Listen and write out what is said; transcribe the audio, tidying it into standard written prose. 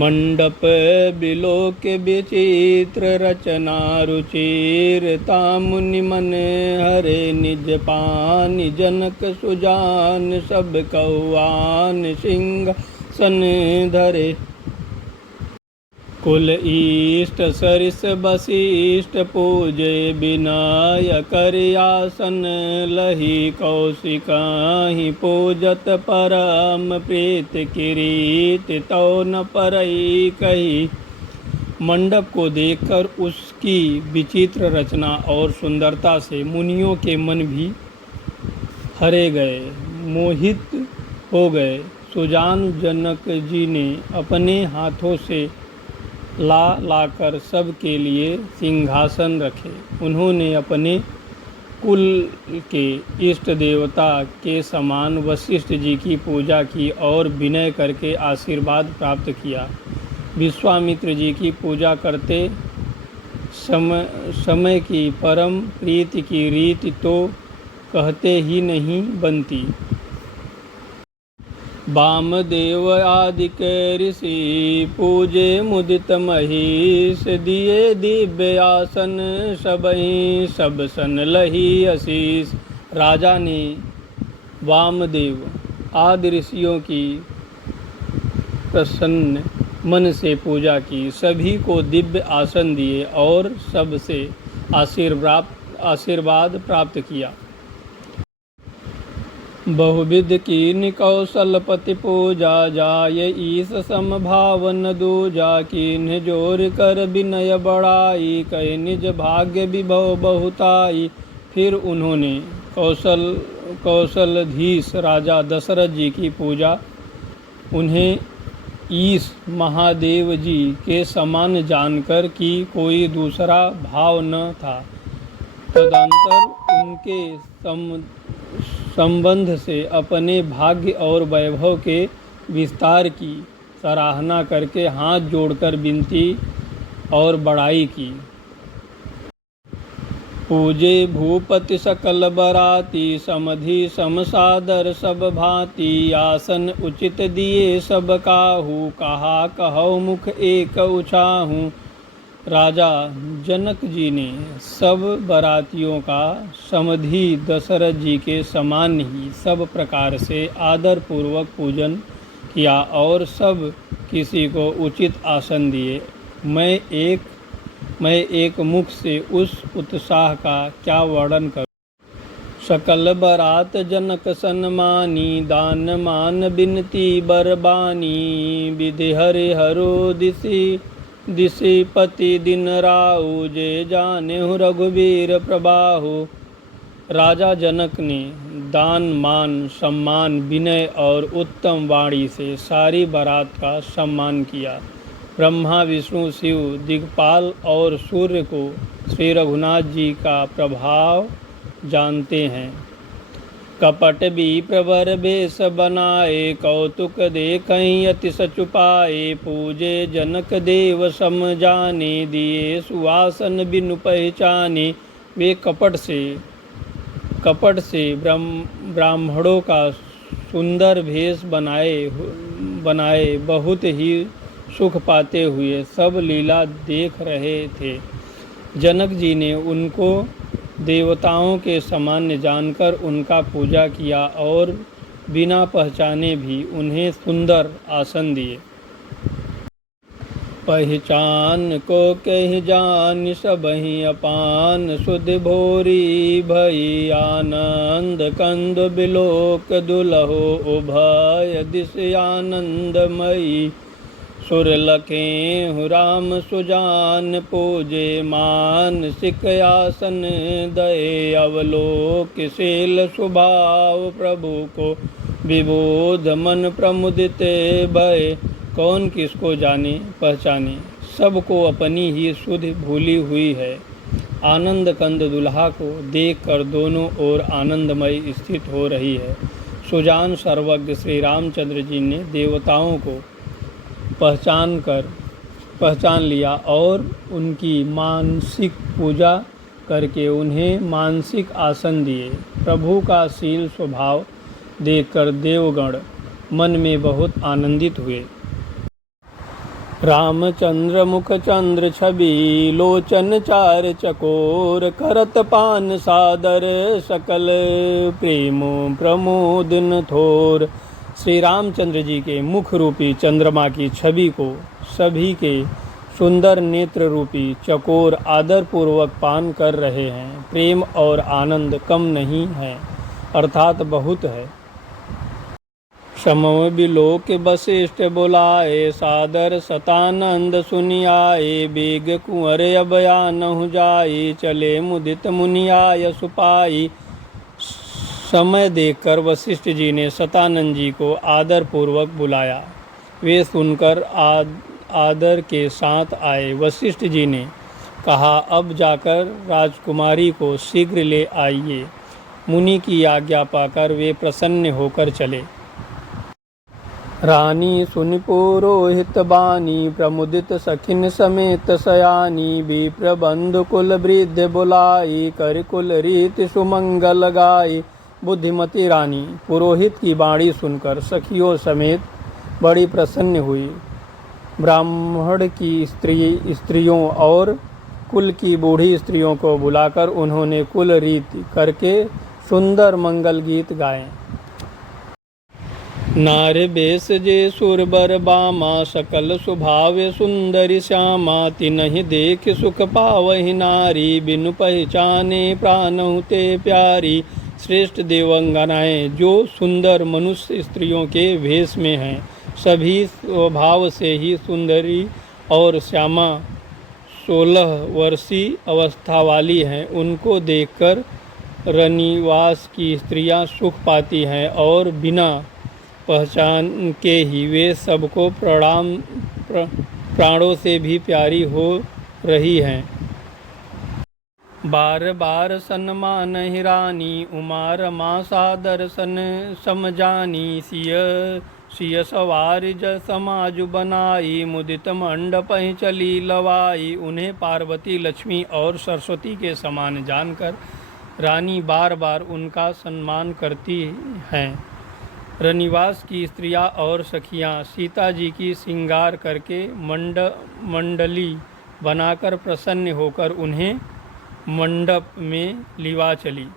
मंडप बिलोक विचित्र रचना रुचिरता मुनि मन हरे निज पान जनक सुजान सब कौआन सिंहासन धरे। कुल इष्ट सरिस वशिष्ठ पूजे विनय कर आसन लही कौशिकाहि पूजत परम प्रीत किरीट तो न परई कही। मंडप को देखकर उसकी विचित्र रचना और सुंदरता से मुनियों के मन भी हरे गए, मोहित हो गए। सुजान जनक जी ने अपने हाथों से लाकर सबके लिए सिंहासन रखे। उन्होंने अपने कुल के इष्ट देवता के समान वशिष्ठ जी की पूजा की और विनय करके आशीर्वाद प्राप्त किया। विश्वामित्र जी की पूजा करते समय की परम प्रीति की रीति तो कहते ही नहीं बनती। वामदेव आदिक ऋषि पूजे मुदित महिष दिए दिव्य आसन सबहि सब सन लही आशीष। राजा ने वामदेव आदि ऋषियों की प्रसन्न मन से पूजा की, सभी को दिव्य आसन दिए और सबसे आशीर्वाद प्राप्त किया। बहुविध कीन कौशलपति पूजा जाय ईश समभावन दूजा। कीन्ह जोर कर विनय बढ़ाई कह निज भाग्य विभव बहुताई। फिर उन्होंने कौशलधीश राजा दशरथ जी की पूजा, उन्हें ईश महादेव जी के समान जानकर कि कोई दूसरा भाव न था। तदंतर उनके संबंध से अपने भाग्य और वैभव के विस्तार की सराहना करके हाथ जोड़कर विनती और बड़ाई की। पूजे भूपति सकल बराती समधि समसादर सब भांति। आसन उचित दिए सब काहू कहा कहो मुख एक उछाहू। राजा जनक जी ने सब बरातियों का समधि दशरथ जी के समान ही सब प्रकार से आदर पूर्वक पूजन किया और सब किसी को उचित आसन दिए। मैं एक मुख से उस उत्साह का क्या वर्णन करूं। सकल बरात जनक सन्मानी दान मान बिनती बरबानी। विधि हरि हरो दिशि पति दिन राहु जे जानेहु रघुवीर प्रबाहु। राजा जनक ने दान मान सम्मान विनय और उत्तम वाणी से सारी बारात का सम्मान किया। ब्रह्मा विष्णु शिव दिक्पाल और सूर्य को श्री रघुनाथ जी का प्रभाव जानते हैं। कपट भी प्रवर भेष बनाए कौतुक देखहीं अति सचुपाए। पूजे जनक देव सम जाने दिए सुवासन बिनु पहचाने। वे कपट से ब्राह्मणों का सुंदर भेष बनाए बहुत ही सुख पाते हुए सब लीला देख रहे थे। जनक जी ने उनको देवताओं के समान जानकर उनका पूजा किया और बिना पहचाने भी उन्हें सुंदर आसन दिए। पहचान को कह जान सबहि अपान सुध भोरी भई। आनंद कंद बिलोक दुलहो उभय दिश आनंदमयी। सुर लखेहु राम सुजान पूजे मानसिक आसन दये। अवलोक शील स्वभाव प्रभु को विबोध मन प्रमुदित भय। कौन किसको जाने पहचाने, सबको अपनी ही सुध भूली हुई है। आनंद कंद दुल्हा को देखकर दोनों ओर आनंदमय स्थित हो रही है। सुजान सर्वज्ञ श्री रामचंद्र जी ने देवताओं को पहचान लिया और उनकी मानसिक पूजा करके उन्हें मानसिक आसन दिए। प्रभु का शील स्वभाव देखकर देवगण मन में बहुत आनंदित हुए। रामचंद्र मुख चंद्र छवि लोचन चार चकोर करत पान सादर सकल प्रेम प्रमोदन थोर। श्री रामचंद्र जी के मुख रूपी चंद्रमा की छवि को सभी के सुंदर नेत्र रूपी चकोर आदर पूर्वक पान कर रहे हैं। प्रेम और आनंद कम नहीं है अर्थात बहुत है। समव बिलोक वशिष्ठ बुलाए सादर सतानंद सुनियाए। बेग कुंवर अबया नहु जाई चले मुदित मुनियाय सुपाई। समय देखकर वशिष्ठ जी ने सतानंद जी को आदर पूर्वक बुलाया। वे सुनकर आदर के साथ आए। वशिष्ठ जी ने कहा, अब जाकर राजकुमारी को शीघ्र ले आइए। मुनि की आज्ञा पाकर वे प्रसन्न होकर चले। रानी सुनि पुरोहित बानी प्रमुदित सखिन समेत सयानी। विप्र बंधु कुल वृद्ध बुलाई कर कुल रीति सुमंगल गाई। बुद्धिमती रानी पुरोहित की वाणी सुनकर सखियों समेत बड़ी प्रसन्न हुई। ब्राह्मण की स्त्रियों और कुल की बूढ़ी स्त्रियों को बुलाकर उन्होंने कुल रीति करके सुंदर मंगल गीत गाए। नार बेस जे सुरबर बामा सकल स्वभाव सुंदरी श्यामा। तिन्हि देख सुख पावहि नारी बिनु पहचाने प्राणहु ते प्यारी। श्रेष्ठ देवंगनाएं जो सुंदर मनुष्य स्त्रियों के भेष में हैं, सभी स्वभाव से ही सुंदरी और श्यामा 16 वर्षीय अवस्था वाली हैं। उनको देखकर रनिवास की स्त्रियां सुख पाती हैं और बिना पहचान के ही वे सबको प्राणों से भी प्यारी हो रही हैं। बार बार सन्मान हिरानी उमा रमा सादर सन समझानी। सिय सवार ज समाज बनाई मुदित मंडप चली लवाई। उन्हें पार्वती लक्ष्मी और सरस्वती के समान जानकर रानी बार बार उनका सम्मान करती हैं। रनिवास की स्त्रियां और सखियां सीता जी की श्रृंगार करके मंडली बनाकर प्रसन्न होकर उन्हें मंडप में लिवा चली।